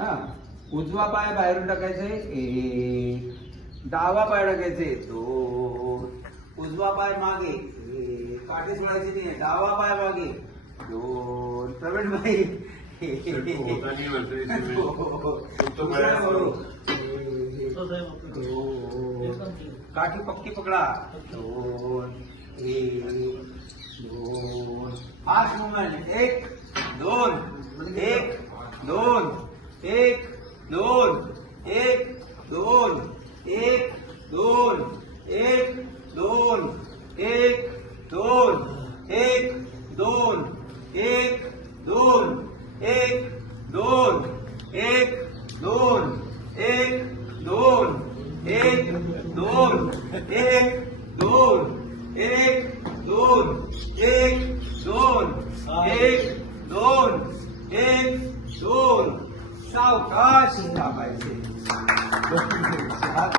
हा, उजवा पाय बाहेरून टाकायचे 1, डावा पाय टाकायचे 2, उजवा पाय मागे, काठी सोडायची नाही, डावा पाय मागे 2. प्रवीण भाई काठी पक्की पकडा 2, 1, 2. Fast movement 1, 2, 1, 2, 1, 2, 1, 2, 1, 2, 1, 2, 1, 2, 1, 2, 1, 2, 1, 2, 1, 2, 1, 2, 1, 2, 1, 2, 1, 2, 1, 2, 1, 2, 1, 2. सावकाश दाबायचे.